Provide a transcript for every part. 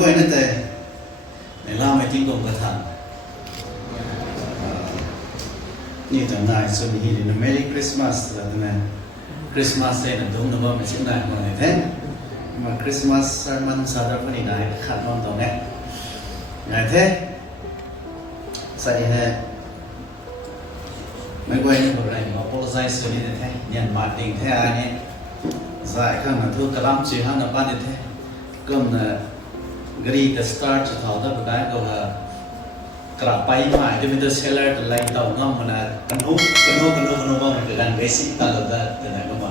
ก็นั่นแต่ในล่าไม่ทิ้งกรมกระทำนี่ตอนนั้นส่วนนี้ในMerry Christmasแล้วนะคริสต์มาสเนี่ยนะดูน้ำมันไม่ใช่ไหนมาเลยแท้มาคริสต์มาสสารมันสาดคนนี้ได้ขัดนอนตรงนี้ไงแท้ใส่แท้ไม่ไหวนี่อะไรมาโพสต์ส่วนนี้แท้ยันมาติงแท้อันนี้ใส่ข้างนั้นทุกกระลำจีฮันนับบ้านแท้ก็มันกรีดสตาร์ทเขาได้ก็ได้ก็กลับไปใหม่ที่มันจะเซลล์อะไรต่อเนื่องมันกันรู้ว่ามันเป็นการเบสิกตลอดได้แต่ไหนก็มา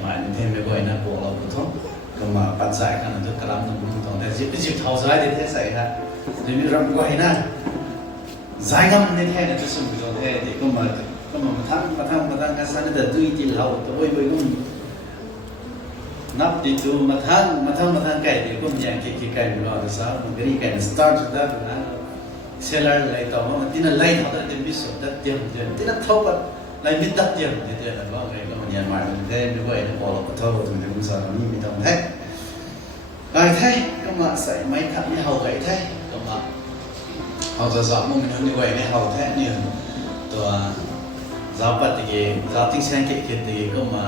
ใหม่ที่ไม่ไหวนะพวกเราก็ต้องก็มาปั่นสายกันทุกกระลำต้องแต่จิบเท้าซ้ายที่แท้ใส่ฮะที่มีรำไหวนะสายกันในแท้เนี่ยจะสุ่มตัวแท้ที่ก็มาทำกันสันนิษฐานด้วยที่เราตัวไว้ก็นับติดตัวมาทำไก่ที่ก็มีอย่างกี่ไก่บุญรอดสาวมันก็รีไก่สตาร์ทได้นะเซลล์อะไรต่อมาที่นั่นไล่เขาได้มิสก์ดัดเดียวที่นั่นเท่ากับไล่มิดดัดเดียวที่นั่นว่าไงก็มันยังมาได้ไม่ไหวนะพอเราเท่าถึงจะมุสานี่ไม่ต้องแท้ไก่แท้ก็มาใส่ไม้ทับนี่เห่าไก่แท้ก็มาเอาจะจับมันไม่ไหวในเห่าแท้เนี่ยตัวจับปัดตีจับทิ้งเส้นเกล็ดตีก็มา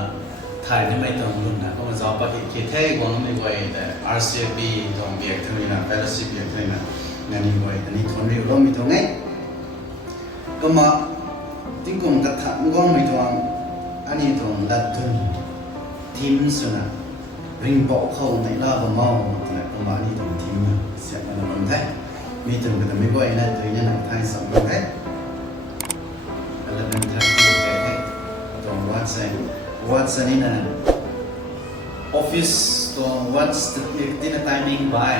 ถ่ายในไม่ตรงรุ่นนะก็มาจับปัดเกล็ดแท้กว่าไม่ไหวแต่ RCB ตรงเบียร์เท่านี้นะ Fellowship เบียร์เท่านี้นะงานนี้ไว้อันนี้ทนเรียวร้องมีตรงไหนก็มาทิ้งกลมกระถางก็มีตรงอันนี้ตรงดัดทุนทีมสุนัขริงบอกเข้าในลาบเมาแต่ก็มานี่ตรงทีมเสียกันมันแท้มีตรงกันแต่ไม่ไหวนะตัวนี้นะไทยสองมันแท้แล้วมันแท้ที่แท้ตรงวัดเซนี่นะออฟฟิศตรงวัดที่นั่น timing by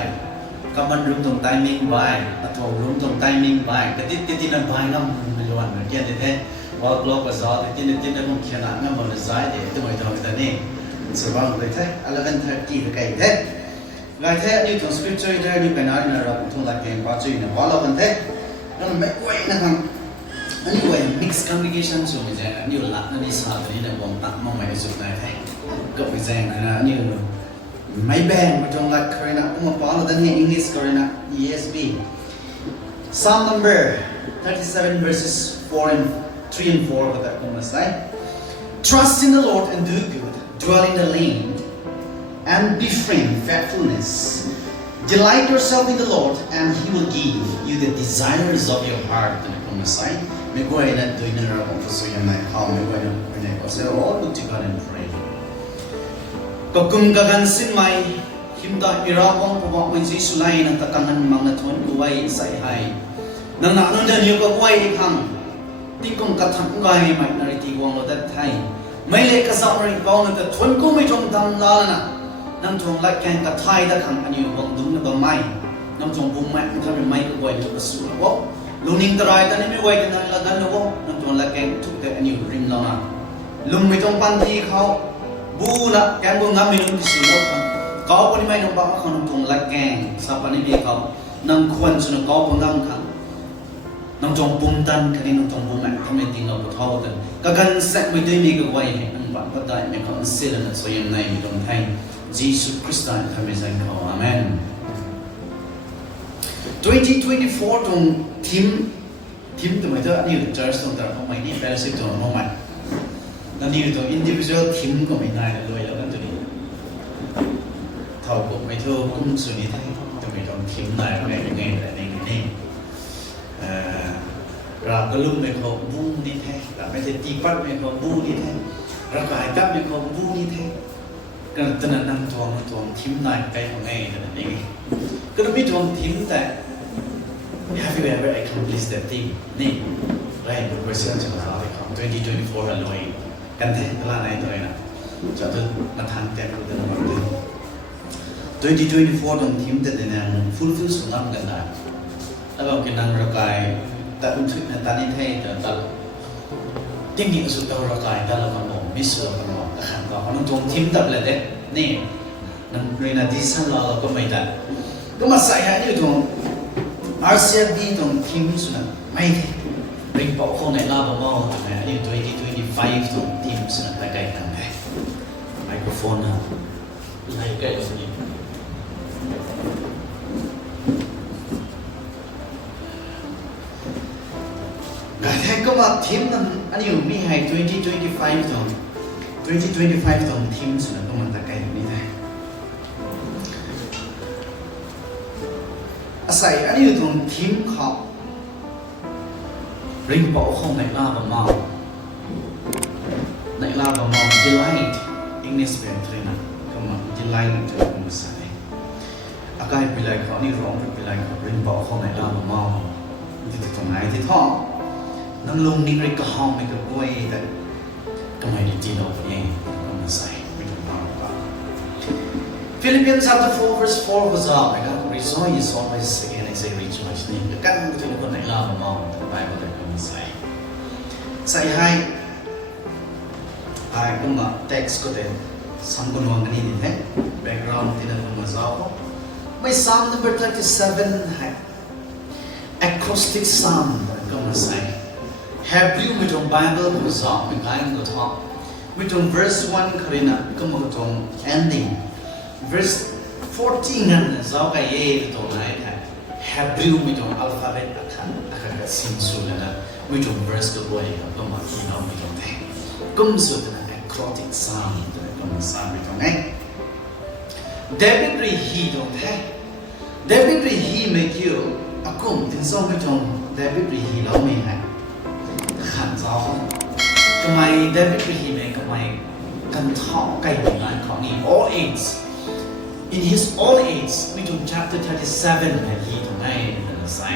kaman room tong timing by atau room tong timing by ketit na by nam lawan kian de wal clock was all tin mong kian na mo na zai de to mai tong tani sebang de the 11:30 kai de ngai the ni tong scripture de ni kana na ra thong la ken ba chui na wala ban the no me koi na kan ani wai mixed congregation so mi ja ni la na ni sa ni na bong ta mo mai su na the ko mi ja na niไม่แบ่งมาตรงหลักครินะผมมาบอกเราดันเนี่ย English ครินะ ESV Psalm number 37 verses 3 and 4 ก็ได้ผมมาใส่ Trust in the Lord and do good dwell in the land and befriend faithfulness delight yourself in the Lord and He will give you the desires of your heart ก็ได้ผมมาใส่ไม่กลัวนะตัวนี้เราผมจะสวยยังไงเขาไม่กลัวนะไม่ได้ก็เสีย all good to God and prayก็กุมกันสิ้นไม่หิมตาอิราองพวกมันจีสุไลนั่งตะกันมังนัทวนกุไว้ใส่ให้นั่งนั่งจะนิ้วก็ไว้ข้างที่กุมกระทั่งไว้ไม่นาริตีวงเราได้ไทยไม่เล็กกระสับริบเอานั่งแต่ทวนกูไม่จงดำลานะนั่งทวงละแกงกระไทยตะขังอันนี้วงดุ้งนั่งก็ไม่นั่งทวงบุ้งแม่ทำเป็นไม่ก็ไว้ลูกกระสุนวะลุงนิ่งตรายแต่นี่ไม่ไว้กันนั่งละกันนะวะนั่งทวงละแกงทุกแต่อันนี้ริมเรานะลุงไม่จงปันที่เขาบูนะแกงบูงามีนุ่มที่สุดแล้วเขาคนนี้ไม่นุ่มบ้าเขานุ่มตรงละแกงสับปะรดเขานั่งควนจนเขาบูงามขังนั่งจงปุ่มตันคันนี้นั่งจงปุ่มแม่ทำไมติงเราบุทอกันก็กันเซ็ตไม่ได้มีก็ไว้ให้นั่งบ้าก็ได้ไม่เขาเสียแล้วสวยยังไงมีตรงไทยยิสุคริสต์ทำให้ใจเขาอาเมน2024ตรงทีมตัวใหม่เท่านี้เจอร์สตรงแต่ละห้องใหม่นี่แฟร์ซิตตัวห้องใหม่นั่นนี่ตัว individual team ก็ไม่ได้เลยแล้วกันตัวนี้เท่ากับไม่เท่าคุ้มสุดที่จะไม่ต้องทีมได้ก็ได้ยังไงแต่ในนี้เราก็ลุ่มไม่เขาบูนี่แท้แต่ไม่ใช่ตีปั้นไม่เขาบูนี่แท้เราก็หายจับไม่เขาบูนี่แท้ก็ตอนนั้นนั่งทวงทีมได้ไปของไงแต่ในนี้ก็ต้องมีทวงทีมแต่ have you ever accomplished that thing นี่ไรบุคคลเชื่อจะมาอะไรของ2024กันเลยกันแท้ตลาดไหนตัวไหนนะจะต้องมาทำแต่ก็ต้องมาดู2024ตรงทีมแต่ในนั้นฟูลสุนัขกันได้แล้วก็กินนังระกายแต่อุทิศในตานิเทศแต่ยิ่งยิ่งสุดตัวระกายแต่ละคนบอกมิสเซอร์คนบอกแต่ขันก็เขาต้องจงทีมแต่ละเด็กนี่นั่นเรื่องนั้นที่สั้นเราก็ไม่ได้ก็มาใส่ให้อยู่ตรง RCB ตรงทีมสุนัขไม่เป็นปอกข้อในลาบมอตรงนี้อยู่2025ตรงทีมสุนัขใกล้ๆกันเลยไมโครโฟนนะไล่ใกล้ตรงนี้ แต่ก็ว่าทีมนั้นอันนี้มีให้2025ตรงทีมสุดก็มันตะไกนี่ได้อาศัยอันนี้ตรงทีมเขาริงบอกของในลาบะมาในลาบะมา delight English เป็นทรีนะก็มา delight จะเป็นภาษาไทยอาการเป็นไรเขานี่ร้องเป็นไรเขาริงบอกของในลาบะมาที่ตรงไหนที่ท่อนั่งลงนิ่งริกห้องไม่กระบวยแต่ก็ไม่ได้จีนออกเองก็มาใส่ไม่ต้องมาว่า Philippians chapter 4 verse 4 ก็จะนะครับ rejoice always again I say rejoice นี่ก็กันก็จะเป็นคนไหนลาบะมาแต่ไปก็ได้ก็มาใส่ให้ก็มา text ก็ได้สังกุนวังกันนี่เนี่ย background ที่นั่นก็มาจะเอาไม่ Psalm number 37ให้ acrostic psalm ก็มาใส่Hebrew ไม่ตรง Bible ก็สอบไม่ง่ายก็ทอไม่ตรง verse 1 ครินะก็มาตรง ending verse 14 นั่นจะเอาไปเย่ตรงไหนแท้ Hebrew ไม่ตรง alphabet อาการสิ่งสุดนะไม่ตรง verse ก็บ่อยก็มาที่น้องไม่ตรงแท้ก็มาสุดนะ acrostic psalm ก็มาสามไม่ตรงไหน David รีฮีตรงแท้ David รีฮีไม่เกี่ยวอากุมถึงส่งไม่ตรง David รีฮีเราไม่ให้ขันซ้อมทำไมเดวิดรีฮีเมย์ทำไมกันท้อไก่หนุ่มนั้นของนี่ all age in his old age ไม่ถึง chapter 37เนี่ยฮีทำไมนั่นใส่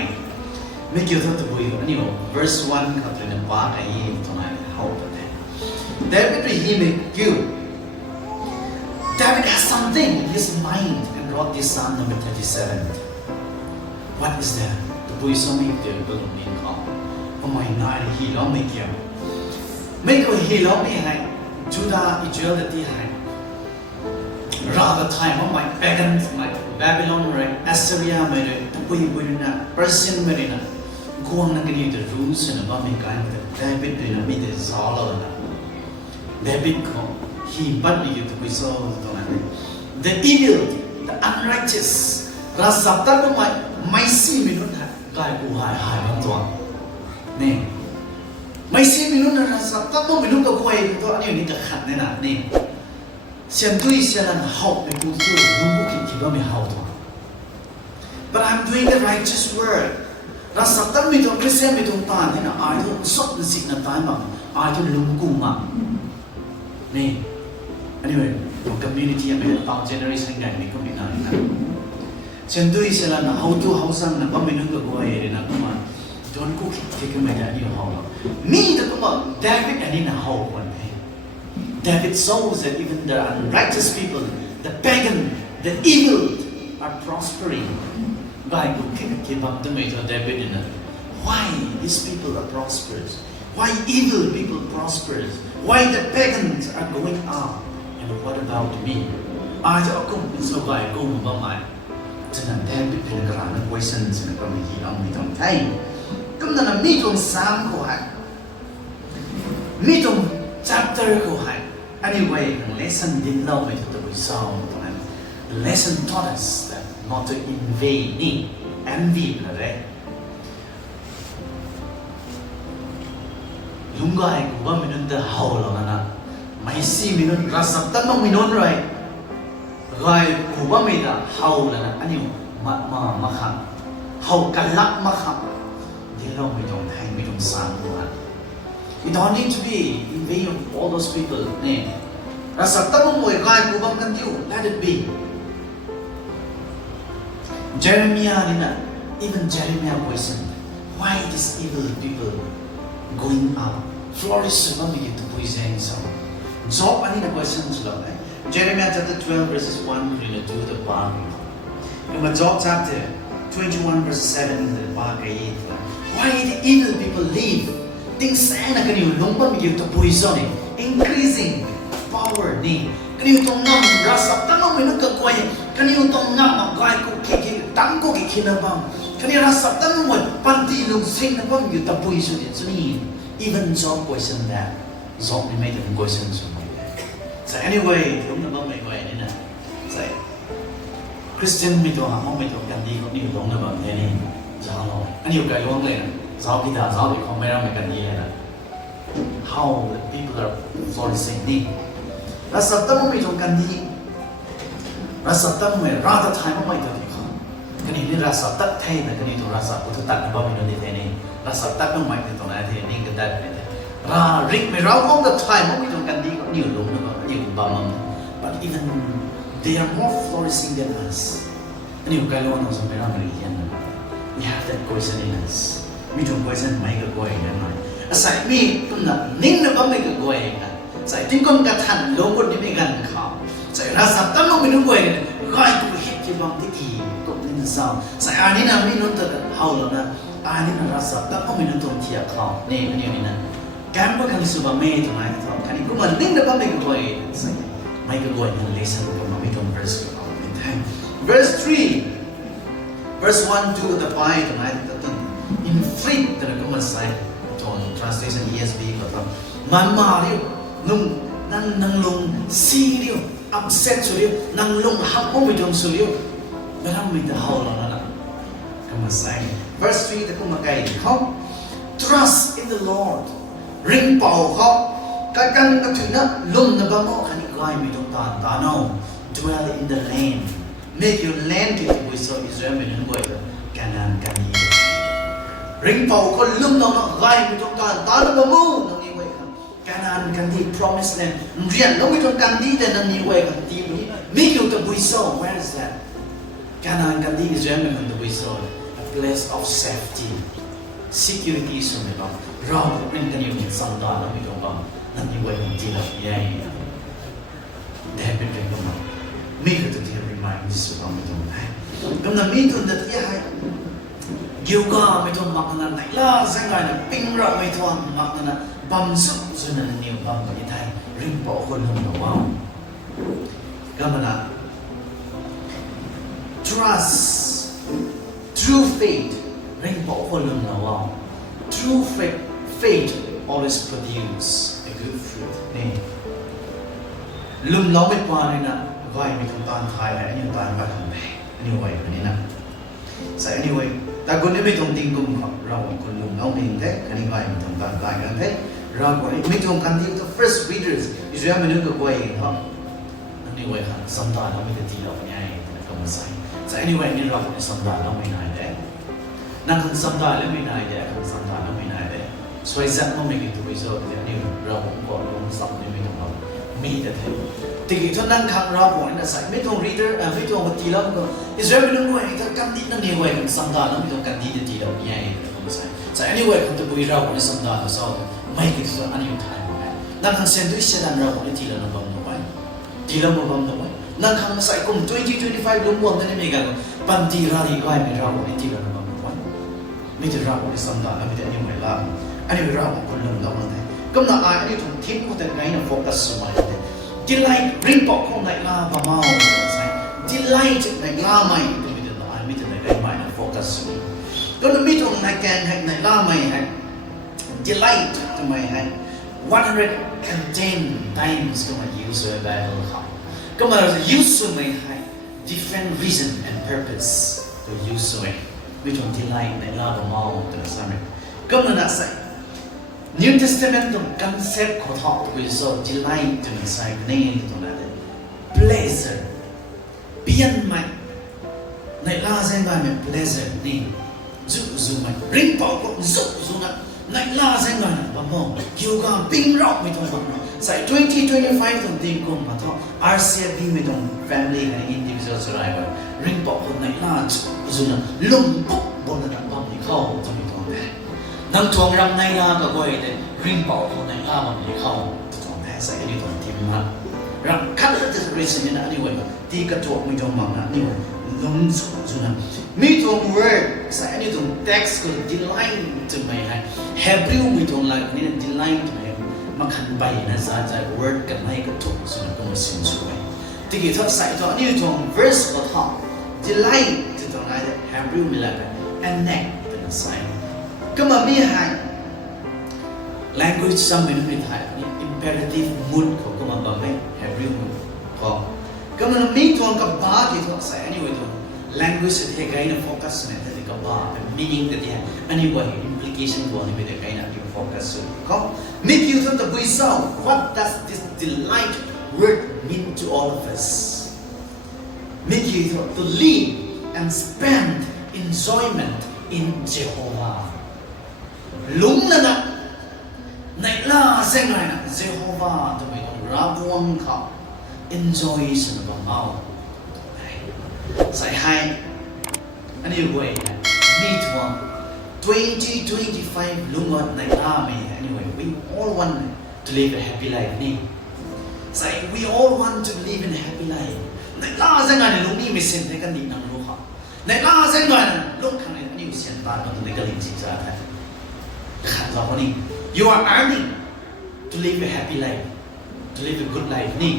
ไม่เกี่ยวกับตัวบุยอันนี้ว่า verse 1เขาเป็นว่าไอ้ฮีทำไมเขาเป็นเดวิดรีฮีเมย์เกี่ยว David has something in his mind and wrote this psalm number 37 what is that ตัวบุยสมัยเดียวกับนี้เขาทำไมนายฮีโร่ไม่เกี่ยวไม่ก็ฮีโร่ไม่ให้จูดาอิสราเอลที่ให้ราดไทยว่าไม่แปกันไม่บาบิโลนไม่อัสซีเรียไม่เลยตุยบุยนะเปอร์เซียนไม่เลยนะกวางนักเรียนจะรู้สึกว่าไม่กันแต่เดวิดเลยนะไม่ได้สอนเลยนะเดวิดเขาฮีบัดอยู่ตุยโซ่ตรงนั้น the evil the unrighteous รัศดรก็ไม่ซีมินุนฮะกลายกูหายบางตัวนี่ไม่ใช่ไม่รู้นะสักตั้งต้องไม่รู้กับใครตัวอันนี้นี่จะขัดเนี่ยนะนี่เสียงด้วยเสียงนั้นเขาไม่รู้ตัวรู้คิดว่าไม่เขาตัว but I'm doing the righteous work รัสักตั้งไม่ต้องไม่เสียไม่ต้องตานเนี่ยนะอายต้องสดสิ่งนั้นตายมั้งอายต้องลุงกุ้งมั้งนี่อันนี้เป็นของ community ยังไม่ได้ตาม generation ใหญ่ไม่ก็ไม่นานนะเสียงด้วยเสียงนั้นเขาตัวเขาสั่งนะก็ไม่รู้กับใครเลยนะก็มาDon't go take him at any how. Me the come David and in a how one day. David saw that even the unrighteous people, the pagan, the evil are prospering. By give up the mate of David in it. Why these people are prosperous? Why evil people prosperous? Why the pagans are going up? And what about me? I come so by go about my ฉะนั้นแทนที่เป็นกระนั้นไว้ซึ่งก็ไม่ที่เราไม่ต้องใช้ก็นั่นมีตรง3ข้อให้มีตรง chapter ข้อให้ anyway lesson ดินเราไม่ถูกตัวสอนตรงนั้น lesson taught us that not to invade นี่ envy อะไรลุงก็ให้กูว่าไม่นุ่นแต่เฮาหรอกนะไม่สิไม่นุ่นรัศตั้งต้องไม่นุ่นเลยไงกูว่าไม่ได้เฮาแล้วนะอันนี้มาขังเฮากันลักมาขังที่เราไม่ต้องให้ไม่ต้องสร้างมัน you don't need to be in vain of all those people เนี่ยรัศตั้งต้องมวยไงกูบังกันอยู่ let it be Jeremiah นี่นะ even Jeremiah questioned why these evil people going up flourish มันมีตัวผู้หญิงสาว Job อันนี้นะ question สุดเลยJeremiah chapter 12 verses 1 really do the bar. In Job chapter 21 verse 7 the bar why the evil people live? Things sana kaniyo lumba mi to poison increasing power ni. Kaniyo tong nam rasa tama mi nung kakway. Kaniyo tong nam magay ko kiki tangko kikinabang. Kaniyo rasa tama mo panti nung sing na bang mi to poison it. So ni even Job question that. Job ni made them question so. So anyway, yung na ba may kuya nila? So, คริสเตียนไม่ตัวหาห้องไม่ตัวกันดีก็นี่ลงนะแบบนี้นี่ยาวเลยอันนี้อยู่ไกลล่วงเลยนะสาวพิธาสาวอีกคนไม่รับไม่กันดีเลยนะ how the people are flourishing นี่รัศดรไม่ตรงกันดีรัศดรไม่ราชไทยไม่ตัวที่เขากันนี่รัศดรไทยนะกันนี่ตัวรัศดรพุทธตักนะบ้ามีนนที่นี่รัศดรไม่ตัวนั้นที่นี่ก็ได้เป็นราริกไม่เราห้องthe time ไม่ตรงกันดีก็นี่ลงนะก็นี่บ้ามัน but even they are more flourishing than us อันนี้อยู่ไกลล่วงเราสมัยเราไม่เรียนนะ we have that question in us มีตรง question ไม่ก็กลัวอย่างนั้นใส่มีก็หนักนิ่งนะก็ไม่ก็กลัวอย่างนั้นใส่ทิ้งก้นกระทันลงบนที่ไม่กันเขาใส่รัศดรต้องไม่รู้กลัวอย่างนั้นก็ไอ้ตัวเห็ดที่บางที่ดีก็ไม่รู้สาวใส่อันนี้นะไม่รู้ตัวกันเขาแล้วนะอันนี้นะรัศดรต้องไม่รู้ตัวที่เขานี่อันนี้นะการพูดคำสุภาพไม่ถูกไหมครับคันนี้ก็มันนิ่งนะก็ไม่ก็กลัวอย่างนั้นใส่ไม่ก็กลัวอย่างนั้นเลยสักก็มาไม่ตรง verse ก็เอาเป็นไทย verse 3 verse 1 2 the 5ถูกไหมต้น inflict แต่ก็มันใส่translation ESV ก็ต้องมันมาเรียวนุ่งนั่งลงซีเรียว upset สุดเรียวนั่งลงหักไม่จงสุดเรียวไม่ทำไม่ได้howแล้วนะก็มาใส่ verse 3แต่ก็มาไกลเขา trust in the Lord ริงเป่าเขากันก็ถึงนะลมนะบ้างก็ขันอีกไกลไม่ต้องตาโน่ dwell in the land make your land to be so Israel ไม่นึกว่าการงานการดีริงเป่าคนลุ่มน้องไล่ไม่ต้องการตาลบมูน้องนี่ไว้ครับการงานกันที่ promise land เรียนแล้วไม่ต้องการดีแต่น้องนี่ไว้ครับทีนี้มีอยู่กับบุยโซ่ where is that การงานกันที่อิสราเอลเป็นคนบุยโซ่ a place of safety security ใช่ไหมครับเราเป็นกันอยู่ในสันดานแล้วไม่ต้องการน้องนี่ไว้ครับที่เราใหญ่แต่เป็นเรื่องของมันมีก็ต้องที่ remind ที่สุดเราไม่ต้องให้ก็นั่นมีตัวนั้นที่ให้กิวก้าไม่ทนมักนั่นไหนล่าเส้นไงนะปิ้งเราไม่ทนมักนั่นนะบัมสุดส่วนนั้นนิวบัมไปไทยริมปอคนลงมาว้าวก็มันนะ trust true faith ริมปอคนลงมาว้าว true faith always produce a good fruit นี่ลุ่มล้อไม่ปานเลยนะก็ไม่ทำตานไทยอะไรนี่ตานบ้านทำแม่นี่ไว้คนนี้นะใส่นี่ไว้แต่คนนี้ไม่ต้องติ้งกุมครับเราคนลุงเอาเองแท้คันนี้ไม่ต้องตายกันแท้เราคนนี้ไม่ต้องกันที่ the first readers อิสราเอลไม่นึกกับไว้ครับนั่นนี่ไว้ครับสัมดาเราไม่ได้ตีเราไม่ได้ก็มาใส่นี่ไว้นี่เราคนสัมดาเราไม่ได้แท้นั่งสัมดาแล้วไม่ได้แท้สัมดาเราไม่ได้แท้สวยจัดมันไม่กินตัวอิสราเอลนี่เราก็ลงสัมนี่ไม่ต้องเรามีแต่แท้ติดท่านั่งข้างเราคนนั้นใส่ไม่ต้อง reader ไม่ต้องมาตีเราก็อิสราเอลไม่ต้องไว้ถ้ากันดีนั่นนี่ไว้สัมดาเราไม่ต้องกันดีจะตีเราไม่ได้ใส่อันนี้ไว้คนตัวบุยเราคนสัมดาเราสอบไม่กินตัวอันนี้ถ่ายหมดเลยนั่งข้างเซนด้วยเซนเราคนตีเราบังตัวไว้ตีเราบังตัวไว้นั่งข้างใส่กลุ่ม20-25 ล้มวงนั่นนี่ไม่กันปันตีเราดีกว่าไม่เราคนตีเราบังตัวไว้ไม่จะเราคนสัมดาเราไม่ได้อันนี้ไว้ละอันนี้เราคนลงเราเลยก็น่าอายอันนี้ถูกทิ้งก็แต่ไงนะโฟกัสสมัยdelight bring ปอกของในลาบะเมาใช่ delight ในลาไม่เป็นไม่ได้น้อยไม่ได้ในไม่นะโฟกัสนี่ก็ไม่ตรงในแกนในลาไม่ให้ delight ทำไมให้110 times ก็มา use แบบเขาก็มา use ไม่ให้ different reason and purpose ก็ use ไม่ตรง delight ในลาบะเมาตัวสามก็มันน่าใส่ New Testament ตรง concept ของเขาคือ so delight ตรงใส่ในตรงนั้น pleasure เปลี่ยนใหม่ในลาเส้นแบบ pleasure นี่จุไหมริมปอกก็จุนะในลาเส้นแบบบางมองอยู่กับปิ้งเราไม่ต้องบังใส่20-25ตรงตีกุมมาท่อ RCFP ไม่ต้อง family กับ individual อะไรแบบริมปอกคนในลาจุนะลุ่มปุ๊บบนระดับบางที่เขาจะไม่ต้องได้นั่งทวงรำในลาก็ไว้แต่ริมปอกคนในลาบางที่เขาจะต้องได้ใส่อันนี้ต้องทีมนะรำคัดจะเรียนสิ่งนั้นนี่ไว้ที่กระจกไม่ต้องบังนะนี่ไว้ลงจุนะมีตัว word ใส่อันนี้ตัว text ก็ delight จะไม่ให้ Hebrew มีตัวอะไรนี่ delight จะไม่มาขันใบนะซาใจ word กันให้กระจกจุนะก็มาสิ่งสวยที่กี่ท่าใส่ตัวนี้ตัว verse ก็ท่า delight จะตัวไหน Hebrew มีอะไร enact เป็นใส่ก็มามีให้ language ซ้ำไม่ได้ไทย imperative mood เขาก็มาบอกให้ Hebrew mood ก็ ก็มันมีตัวกับบ้าที่ตัวใส่อันนี้ไว้ตัว language ที่ให้การ focus เนี่ยแต่กับบ้าเป็น meaning แต่ที่อันนี้ไว้ implication ตัวนี้ไม่ได้การที่ focus ก็ make you to the wisdom what does this delight word mean to all of us make you to live and spend enjoyment in Jehovah ลุงนั่นนะในล่าเส้นไรนะ Jehovah ทำไมต้องรับวงเขา enjoy สนุกบ้างใส่ให้อันนี้ไว้มีตัว2025ลุงว่าในล่าไม่ anyway we all want to live a happy life นี่ใส่ we all want to live in a happy life ในล่าเส้นไรลุงนี่ไม่เซ็นให้กันดีนังรู้เขาในล่าเส้นไรลุงครั้งนี้อันนี้เสียนตาตอนในกระลิงสิจ้าท่านขัดเราคนนี้ you are earning to live a happy life to live a good life นี่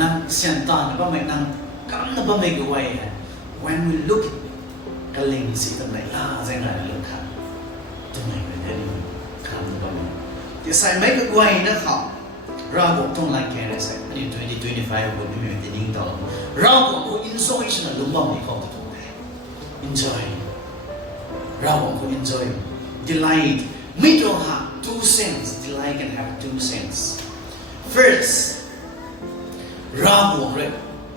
นั่งเสียนตาเนี่ยว่าไม่นั่งกันนะว่าไม่กวย when we look กระลิงสิตรงไหนล่าเส้นไรลุงขัดตรงไหนเป็นอันนี้ขัดนะว่าไม่ที่ใส่ไม่กวยนะครับเราบอกต้องรังแกเลยใส่อันนี้2025คนไม่มีติดดิ้งต่อเราบอกว่า enjoy ฉันลุงบอกไม่เข้าตรงไหน enjoy เราบอกว่า enjoy delight ไม่ต้องหา two sense delight can have two sense first เราบอกเลย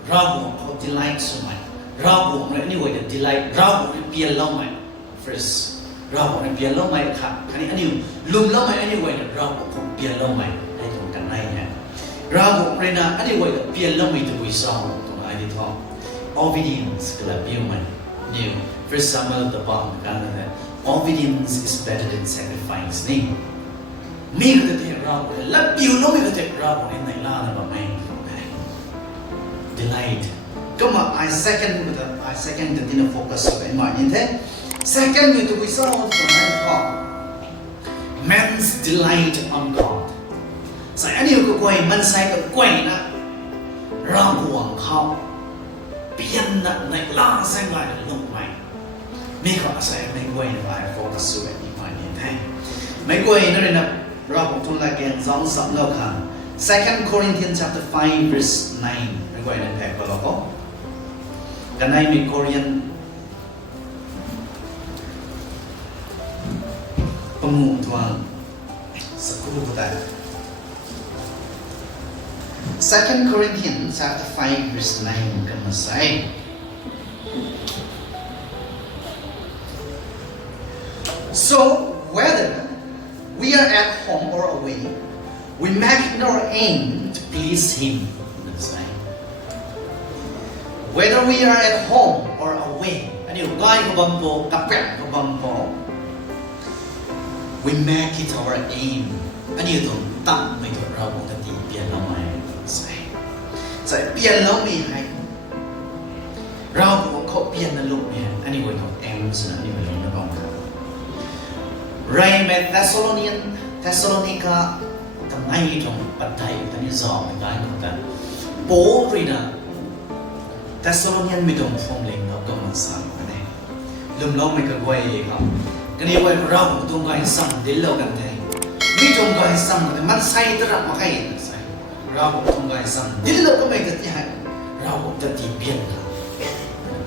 เราบอกเขา delight สมัยเราบอกเลยนี่ว่าจะ delight เราบอกเลยเปลี่ยนเล่าใหม่ first เราบอกเลยเปลี่ยนเล่าใหม่ครับอันนี้ลุมเล่าใหม่อันนี้ว่าเราบอกเขาเปลี่ยนเล่าใหม่ให้ตรงกันได้เนี่ยเราบอกเลยนะอันนี้ว่าเปลี่ยนเล่าใหม่ตัววิสองตรงไหนที่ท้อง obedience ก็เลยเปลี่ยนใหม่นี่ first Samuel ตะปองกันนะobedience is better than sacrifice นี่มีก็จะเทเราเลยและปิวโน้มีก็จะเราในล่านะแบบไม่ delight ก็มา I second ก็จะ I second จะที่เราโฟกัสไปมาอย่างเท่ second อยู่ตัววิสองตรงนั้นก็ man's delight on God ใส่อันนี้ก็กวยมันใส่ก็กวยนะเราห่วงเขาเปลี่ยนนะในล่าเส้นลายลงไปไม่ขอใส่ไม่กวยนะว่าโฟกัสไปที่มาอย่างเท่ไม่กวยนั่นเลยนะเราบอกทุนละแกน2 แล้วค่ะ Second Corinthians chapter 5 verse 9ไม่กวยนั่นแพ้ก็แล้วก็กันในมี Korean ประมุขตัวสักครู่ก็ได้ Second Corinthians chapter 5 verse 9กันมาใส่ So whether we are at home or away, we make it our aim to please Him. Whether we are at home or away, อันนี้ง่ายกว่าบางโบกับแปะกว่าบางโบ we make it our aim อันนี้ต้องตั้งไม่ถูกเราปกติเปลี่ยนเราใหม่ใส่เปลี่ยนแล้วมีให้เราบอกเขาเปลี่ยนนั่นลูกเนี่ยอันนี้เป็นของแอมส์นะอันนี้เป็นของนักบอลครับไรแมทเทสโลนิกาทำไมตรงปัจจัยตอนนี้สอบในการของกันโป๊ะเลยนะเทสโลเนียนไม่ต้องฟ้องเล่นเราก็มาสั่งกันเองลืมเราไม่ก็ไว้ครับกันนี้ไว้เราต้องการสั่งเดี๋ยวเรากันเองไม่ต้องการสั่งแต่มันใส่ตระมาใครใส่เราต้องการสั่งเดี๋ยวเราก็ไม่ก็ที่ให้เราจะตีเปลี่ยนครับ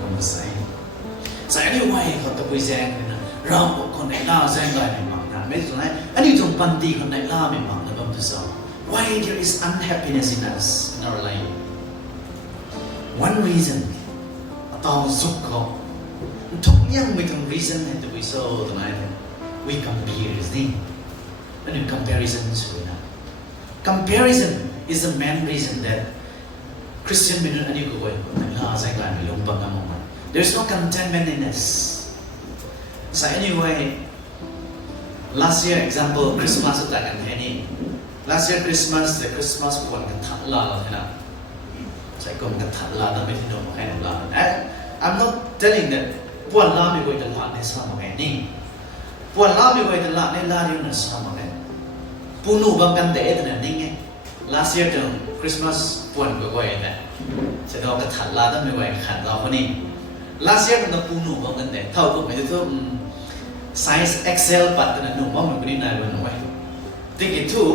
ก็มาใส่อันนี้ไว้เขาตะปุยแซงเลยนะเราคนในล่าแซงได้ไม่มากนะไม่ใช่อันนี้จงปันตีคนในล่าไม่มากนะผมจะสอน why there is unhappiness in us in our life one reason ตอนสุขเขาทุกอย่างไม่ต้อง reason ให้ตัววิโซ่ตรงไหน we compare นี่อันนี้ comparison สุดนะ comparison is the main reason that Christian ไม่รู้อันนี้ก็ว่าล่าแซงได้ไม่ลงปังกันมัน there's no contentment in us so anyway last year example Christmas แต่กันแค่นี้ last year Christmas the Christmas คนกันทัดลาแล้วนะใช่คนกันทัดลาแต่ไม่ที่โดนมาแค่นั้นลา I'm not telling that ปวนลาไม่ควรจะลาในสมัยนี้ปวนลาไม่ควรจะลาในลาเดียวในสมัยนี้ปูนูบางกันเดะแต่นั่นไง last year จน Christmas ปวนก็ควรแต่จะเอากันทัดลาแต่ไม่ควรขัดเราคนนี้ last year มันปูนูบางกันเดะเท่ากับไม่ได้ทั่วsize Excel ปัดแต่นั่นหนุ่มว่ามันก็นี่นายวันหนุ่มไว้ think it too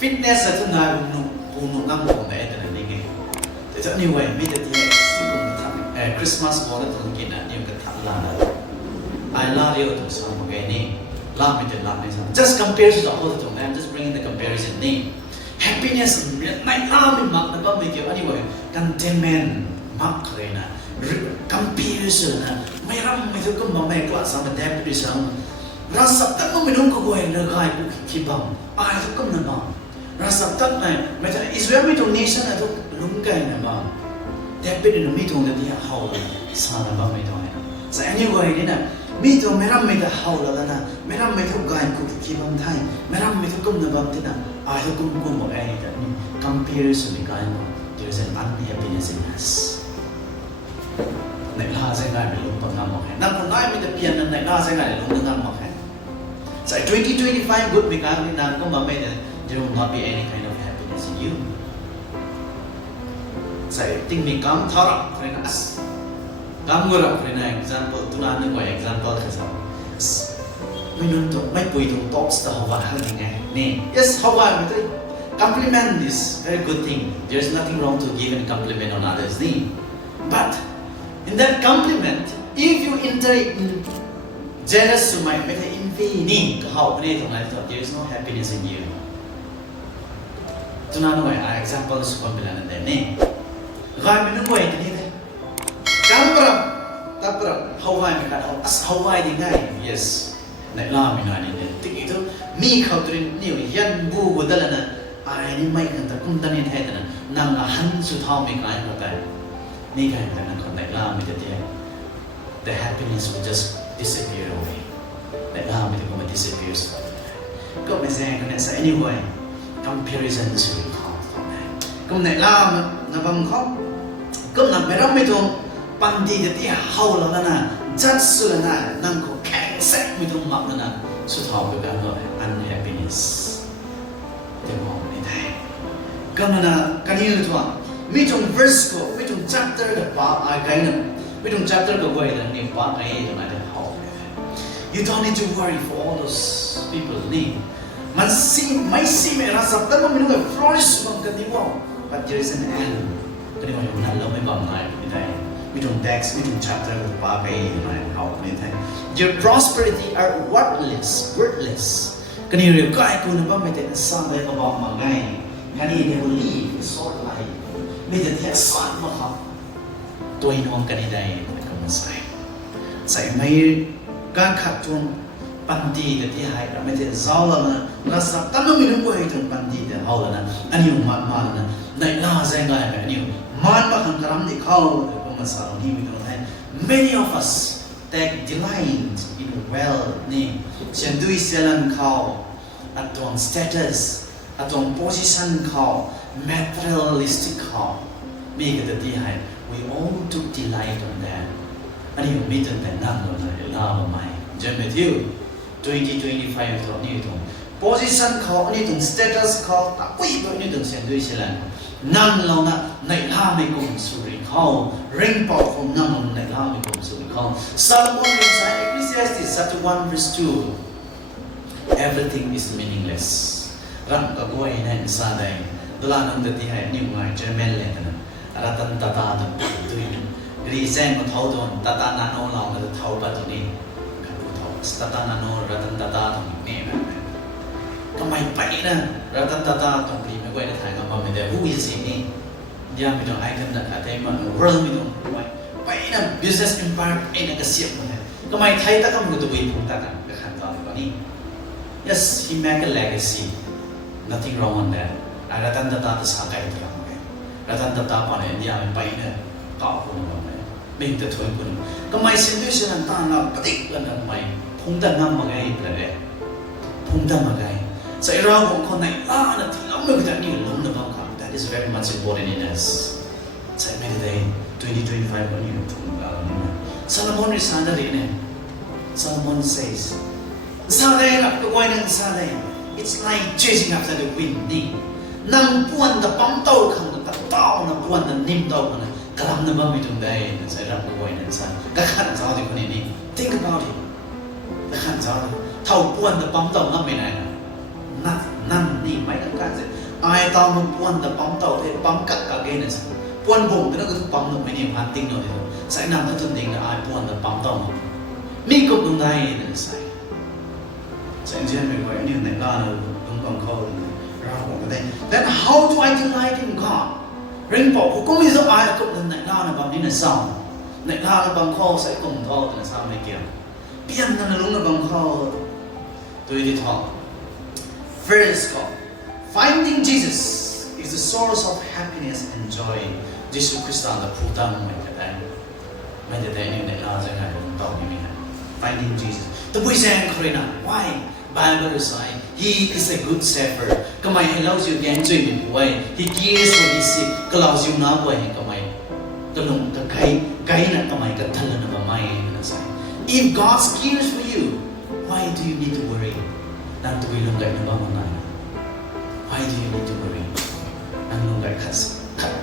fitness แต่ทุกนายวันหนุ่มปูนุ่มนั่งหนุ่มแต่นั่นนี่ไง จะนี่เว้ยไม่ได้ที่สิ่งที่ทำคริสต์มาสก่อนตรงกินนี่ก็ทำลาแล้วไอ้ลาเดียวตัวสามโอเคนี่ลาไม่ได้ลาไม่ใช่ just compare to the other ตรงนั้น just bringing the comparison นี่ happiness ไม่ลาไม่มักนะบ้างไม่เกี่ยวอันนี้เว้ย contentment มักเลยนะ comparison นะไม่รับไม่ทุกคนมาไม่กล้าสามารถได้ไปซ้ำrasa tak mau minum kau yang negai kibang, itu kan nama. Rasa tak macam Israel itu nation itu lungkai nama. Tapi di dalam itu dia haul sana bang itu ni. Saya ni gua ini na, itu meram itu haul lah na, meram itu gai kibang thai, meram itu kan nama tina, itu kan mau ini kan. Comparison ni gai mau, there is an unhappiness in us. Naik lah saya gai belum pernah mau. Nampun naik minta pian naik lah saya gai belum pernah mau. So 2025 good because we now come away that there will not be any kind of happiness in you. So I think we come thought for us. Come go up for an example. To learn the example is we don't talk. My boy don't talk stuff about having a name. Yes, how about it? Compliment is very good thing. There's nothing wrong to give a compliment on others' name. But in that compliment, if you enter in jealous to myนี่เขาไม่ได้ตรงนั้นแต่ there is no happiness in you จุดนั้นหน่อย example สุขภาพเป็นอะไรนั่นเองนี่การเป็นหน่วยนี่เลยการปรับแต่ปรับเขาไหวไม่กันเขาไหวได้ง่าย yes ในล่าไม่น้อยนี่เนี่ยที่ituมีเขาตัวนี้ยันบูกุดแล้วนะไอ้นี่ไม่กันแต่คุณตอนนี้ให้แต่นะนั่งหันสุดท้ายไม่กลายมาแต่นี่ไงแต่นั่นคนในล่าไม่จะเที่ย the happiness will just disappear awayแต่ล่าไม่ถึงมัน disappears ก็ไม่แซงกันเนี่ย anyway comparison สุดขอบตรงนั้นก็ในล่ามันนับบังคับก็นับไม่รับไม่ตรงปันดีจะที่เฮาแล้วนะจัดสุดนะนั่งก็แข็งแซ่ไม่ตรงมักแล้วนะสุดท้ายก็การว่า unhappiness เดี๋ยวมองไม่ได้ก็มันนะกันยืนตัวไม่ตรง verse ก็ไม่ตรง chapter กับปากอะไรนั่นไม่ตรง chapter กับไว้แล้วนี่ปากอะไรตรงนั้นYou don't need to worry for all those people. Ni, may seem rasa tak mau minum flourish mengkatiwa, but there is an end. Kani mo yung nalaw may bangay, mitay. Mitong text, mitong chapter, bagay, how mitay. Your prosperity are worthless. Kani yung kaya ko na ba mitay na sabay ka ba mangay? Kani they will live a short life. Mitay tiyak saan mo ka? Tuwin mo ang kaniday na kamasay. Sa mayการขัดจนปันดีแต่ที่ให้เราไม่ได้เจ้าแล้วนะเราสักตั้งไม่รู้ว่าให้จนปันดีแต่เอาแล้วนะอันนี้มันนะในล่าแสงไงแบบนี้มันมาขันกระมที่เขาก็มาสาวนี่มีตรงนั้น many of us take delight in wealth นี่เช่นด้วยเซลันเขาอัตวง status อัตวง position เขา materialistic เขามีกันที่ให้ we all took delight on thatอันนี้มีตั้งแต่นั่งเลยล่ามาใหม่จนไปที่2025ตัวนี้ตรง position เขาอันนี้ตรง status เขาตะกุยแบบนี้ตรงเส้นด้วยเช่นนั้นนั่งเรานะในล่าไม่กลมสุริเขาเร่งปอกของนั่งเราในล่าไม่กลมสุริเขาซาโลมอนเรียนสาย Ecclesiastes chapter 1 verse 2 everything is meaningless รักกับวัยนั่นซาได้ตลาดนั้นที่ให้นิวไงเจอแมนเลยนะรัตันตาตาตรงตัวนี้รีเซนมันเท่าโดนตาตานาโนเราจะเท่าปัจจุบันกันรู้เท่าตาตานาโนรัตันตาตาตรงนี้แบบทำไมไปนะรัตันตาตาตรงนี้ไม่ค่อยได้ถ่ายกันมาไม่ได้ผู้ยินสิ่งนี้ยังไม่ต้องไอ้กันนะแต่มันเรื่องไม่ต้องไปนะ business empire ไอ้นั่นก็เสียบหมดเลยทำไมไทยตะกันมันตัววิ่งพุ่งตะกันก็ขันตอนนี้ yes he make a legacy nothing wrong on that รัตันตาตาจะสร้างอะไรต่างๆรัตันตาตาปอนเนี่ยยังไปเนี่ยต่อคนเราเลยไม่แต่ถอยคนก็ไม่สิ่งที่ฉันตั้งเราปฏิบัติกันไม่พุ่งตั้งน้ำมาไงประเดี๋ยวพุ่งตั้งมาไงใส่เราของคนไหนนะที่เราไม่ได้นี่ล้มนะบางครั้ง that is very much important in us ใส่ไม่ได้2025วันนี้พุ่งเราเนี่ยซาโลมอนริสานได้เนี่ยซาโลมอน says ซาเลนะตัววันนั้นซาเล it's like chasing after the wind นี่นั่งป้วนแต่ปั๊มโต้ขังแต่เต้านั่งป้วนแต่นิ่มโต้นะกลับนั่งบ้าไม่ถึงได้ใส่รับตัวนั้นซะก็ขันเจ้าที่คนนี้ think about it ก็ขันเจ้าเท่าป้วนแต่ปั๊มโต้นั่งไม่ได้นั่นนี่ไม่ต้องการสิไอ้ตอนมันป้วนแต่ปั๊มโต้ที่ปั๊มกักเกณฑ์นะสิป้ one bong cái nó cứ bấm được mấy niệm hạt tinh rồi sai nằm cái tuần tinh là ai buồn là bấm tao mi cục đúng đây là sai sai chuyện mình gọi như này là đúng bằng câu ra bong cái đây then how do I delight in God ring bỏ cũng không biết rõ ai cục này là bằng như này sao này là bằng câu sẽ cùng thôi là sao mấy kia biến là đúng là bằng câu tôi đi thọ first call finding Jesus is the source of happiness and joy. Jesus Christ là phụ tâm mình cái này này là cái này cũng tao như vậy. Finding Jesus. The boy sang khơi nào? Why? Bible say He is a good shepherd. Cái mày hello you again chơi mình quay. He cares for his sheep. Cái lao you nào quay cái mày. Cái lồng cái là cái mày cái thân là nó mày nó say. If God cares for you, why do you need to worry? Đang tụi lồng cái nó bao nhiêu? Why do you need to worry? Ang lungay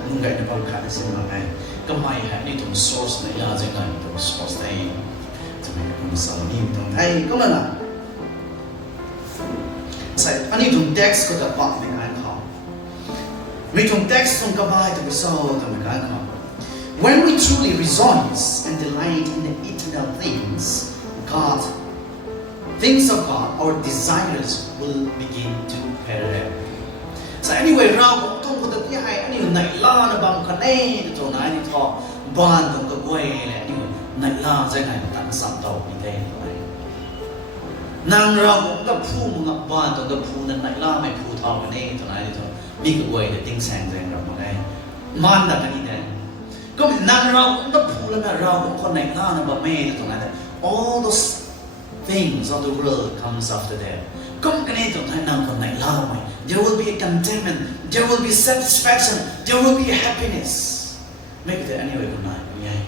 lungay na pang kada sa mga kamay ha nitong source na ilajan nga itong source na yun sa mga kumasalim itong ay kumana sa ano itong text ko dapat may ka may itong text itong kabay ito gusto ito may ka when we truly rejoice and delight in the eternal things of God our desires will begin to perish. So anyway, rao kung ko dati ay ani naila na bang kanay dito na ni to ban tong kagway le ni naila sa ngay tan sam taw ni day nang rao ka phu mga ban tong ka phu na naila may phu taw kanay to na dito mi kagway de ting sang jeng ra mga man da kani den ko nang rao ka phu na rao ko naila na ba me dito na all those things of the world comes after that. Come kanito nang ko naila may there will be a contentment, there will be satisfaction, there will be happiness. Make that anyway good night. Yeah.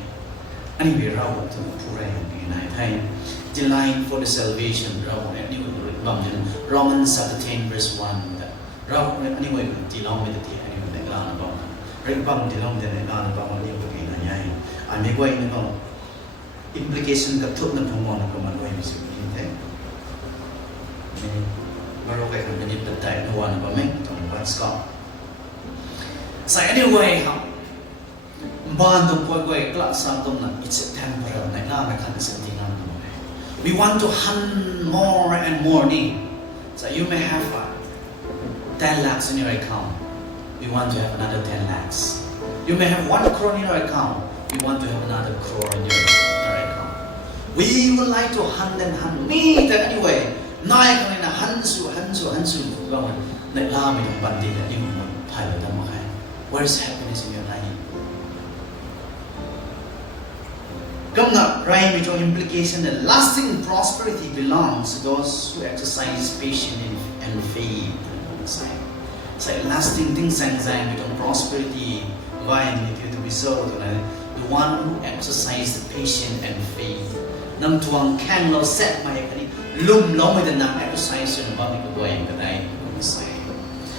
Anyway, rao to pray good night. Hey, delight for the salvation. Rao anyway Romans 17 verse 1. Rao anyway dilong with the anyway naglana ba. Ring bang dilong din naglana ba mo libo kay na yay. Ay may way ni ba implication ka tut na pumon ko man way mismo hindi. Baru kayak begini betai nuan apa meng tong Scott. So anyway, bantu poi kelas santum na it's a temporal na na kan sentingan. We want to hunt more and more ni. So you may have 10 lakhs in your account. You want to have another 10 lakhs. You may have 1 crore in your account. You want to have another crore in your account. We would like to hunt and hunt. Me that anyway. Nai kami na hansu gawan na lami ng bandi na yung pilot na makay. Where's happiness in your life? Come na, right, itong implication that lasting prosperity belongs to those who exercise patience and faith. Sa lasting things sang itong prosperity, why need you to be so? The one who exercises patience and faith. Nang tuwang kang lo set may kani lum lo may danang exercise yung ba may kagawin ka tayo kumisay.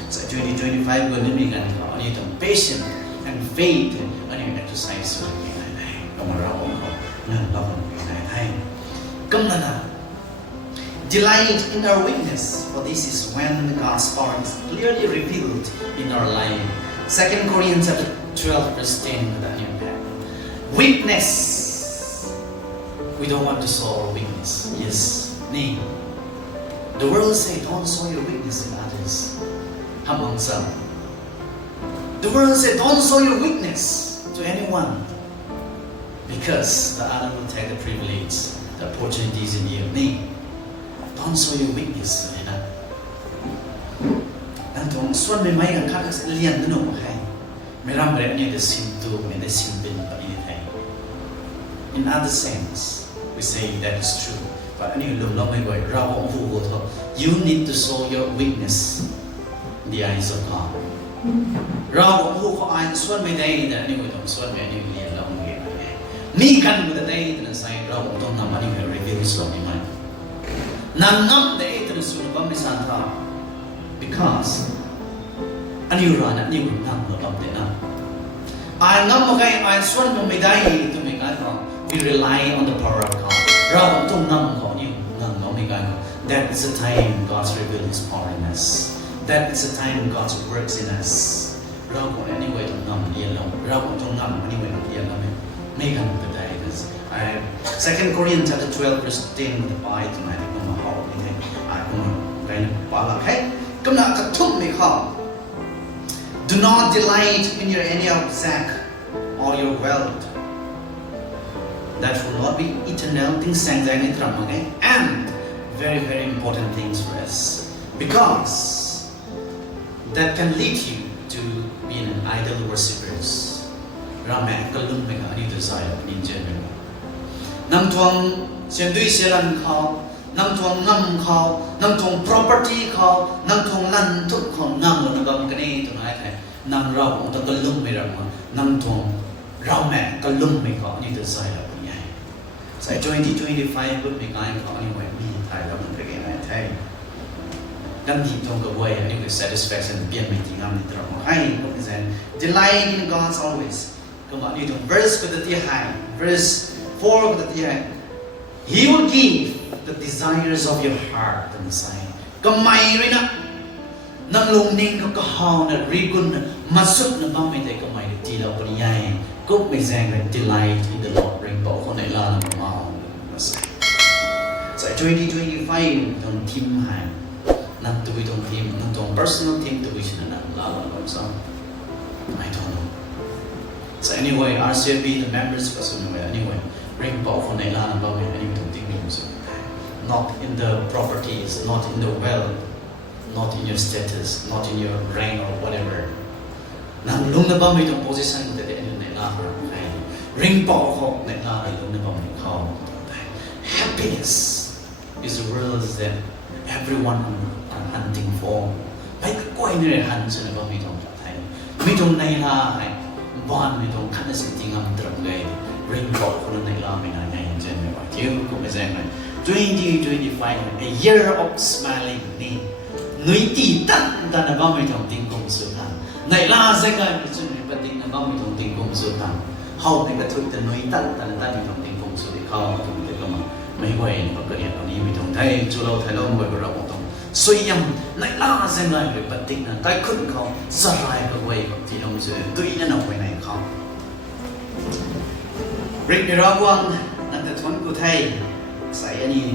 Sa 2025 ko namin ano itong patience and faith ano yung exercise yung kinay. Kamaraw ko nang lakon kinay. Kamana delight in our weakness, for this is when God's power is clearly revealed in our life. 2 Corinthians 12 verse 10 weakness. We don't want to show our weakness. Yes. The world say don't show your weakness in others. Among some. The world say don't show your weakness to anyone. Because the other will take the privilege, the opportunities in you. Don't show your weakness. And don't show me my unconscious alien no okay. Merambre ni the simple and the simple anything. In other sense, we say that is true. But you need to show your weakness in the eyes of God. Me kan with the day to the side of don't have money to reveal so many. None the eight and soon of Santa because a new run, a new number of the number. I know I swan to me die to make we rely on the power of God. That is the time God reveals His power in us. That is the time God works in us. เราคนนี้ไว้ต้องนำเรียนเราเราคนต้องนำอันนี้ไว้ต้องเรียนเราไม่กันก็ได้2 Corinthians chapter 12 verse 10the Bible ตรงไหนก็มาหอบนี่ไงก็มาไปว่าละให้กำลังกระทุ่มไม่เข้า Do not delight in your any of sack or your wealth that will not be eternal things sang在ในตรัสไง and very very important things for us because that can lead you to being an idol worshippers เราแม้ก็ลุ่มไปกับอันนี้ตัวใจแบบนี้เจนไปนำทวงเสียงด้วยเสียรันเขานำทวงนำเขานำทวง property เขานำทวงลันทุกคนนำแล้วก็มันก็นี่ตรงไหนแท้นำเราองค์ตะก็ลุ่มไปเรานำทวงเราแม้ก็ลุ่มไปกับอันนี้ตัวใจแบบนี้ใส่2025ปุ๊บมีการเขาอันนี้ไว้มีไทยแล้วมันก็ยังไงไทยดังที่ตรงกับไว้อันนี้คือ satisfaction เปลี่ยนไปที่งามในตรงให้ก็เป็น delight in God always ก็มานี่ตรง verse ก็จะที่ high verse 4 ก็จะที่ high He will give the desires of your heart ตรงใส่ก็ไม่เลยนะนั่งลงนิ่งก็หาวนะรีกุนนะมาสุดนะบ้างไม่ได้ก็ไม่ได้ที่เราปริยายก็ไม่แซงเลย delight in the Lord เร่งบอกคนไหนล่ะนะมาใส่2025ตรงทีมหายนั่งตัวตรงทีมนั่งตรง personal team ตัวฉันนั่งลาวันวันซ้ำ I don't know so anyway RCFB the members ก็ส่วนใหญ่ anyway เร่งบอกคนไหนล่ะนะบ้างไม่ได้ตรงที่มีอยู่ not in the properties not in the wealth not in your status not in your rank or whatever นั่งลงนะบ้างไม่ตรง position แต่เดี๋ยวไหนล่ะเร่งบอกเขาไหนล่ะลงนะบ้างไม่เขา happiness is a world that everyone are hunting for ไปก็ก้อยเนี่ยหันใช่ไหมบ้างไม่ตรงไทยไม่ตรงไหนล่ะบ้านไม่ตรงขั้นสิ่งที่งามตรงเลยเร่งบอกคนไหนล่ะไม่น่าไงเจนไม่ว่าเที่ยวก็ไม่แจ้งเลย2025 a year of smiling นี่หนุ่ยตีตั้งแต่ในบ้านไม่ตรงติ้งกงสุดท้ายในล่าสักการณ์จุดนี้ปฏิในบ้านไม่ตรงติ้งกงสุดท้ายเขาในกระทุกแต่หนุ่ยตั้งแต่ในไม่ตรงติ้งกงสุดที่เขาตรงแต่ก็มาไม่ไหวก็เกิดอย่างนี้ไม่ตรงไทยจุดเราไทยเราไม่ไหวเราตรงสวยยังในล่าสักการณ์ปฏินั้นแต่คุณเขาสลายก็ไหวที่เราจะตุยนั่นเอาไว้ในเขาเรื่องราววันนั่นแต่ทวนกุไทยใส่อันนี้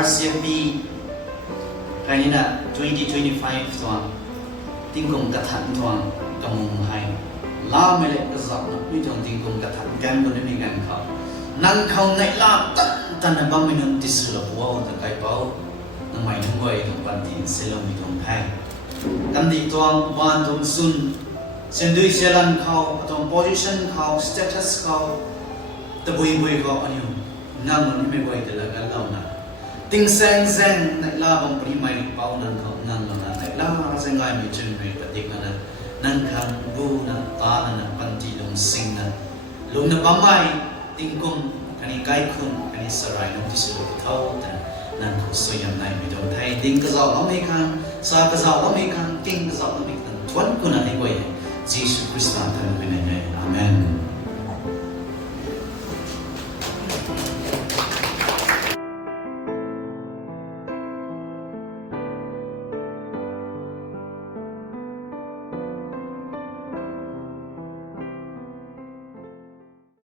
RCFB ใครนี่นะ2025ตัวติ้งกงกระถันตัวกำมุงให้ล่าไม่เล็กกระสอบนะไม่จงติ้งกงกระถันกันก็ได้มีกันเขานั่งเขาในล่าตั้งแต่บ้านไม่นึกที่สุดแล้วว่าแต่ใครเปล่านั่งไม่ทั้งวัยทั้งปันทีเซลล์มีตรงแพ้กันดีตัววันตรงซุนเส้นด้วยเซลันเขาตรง position เขา status เขาแต่บุยเขาอันนี้นั่งมันไม่ไหวแต่ละกันเรานะติ้งแซงในล่าบางปริมาณเปล่านั่งเขานั่งเรานะในล่าเส้นไงมีจุดไม่ปฏิกันนะนั่งคันบูนะตานะปันทีลงสิงนะลงนะบ้าไม่ติ้งกงอันนี้ใกล้คุณอันนี้สลายน้ำที่สุดเท่าแต่นั่นเขาสวยยังไงไม่ต้องไทยติ้งกระสอบเราไม่คันสากระสอบเราไม่คันติ้งกระสอบเราไม่คันทวนคุณอะไรไว้จีสุคริสต์ตามท่านเป็นยังไงอาเมน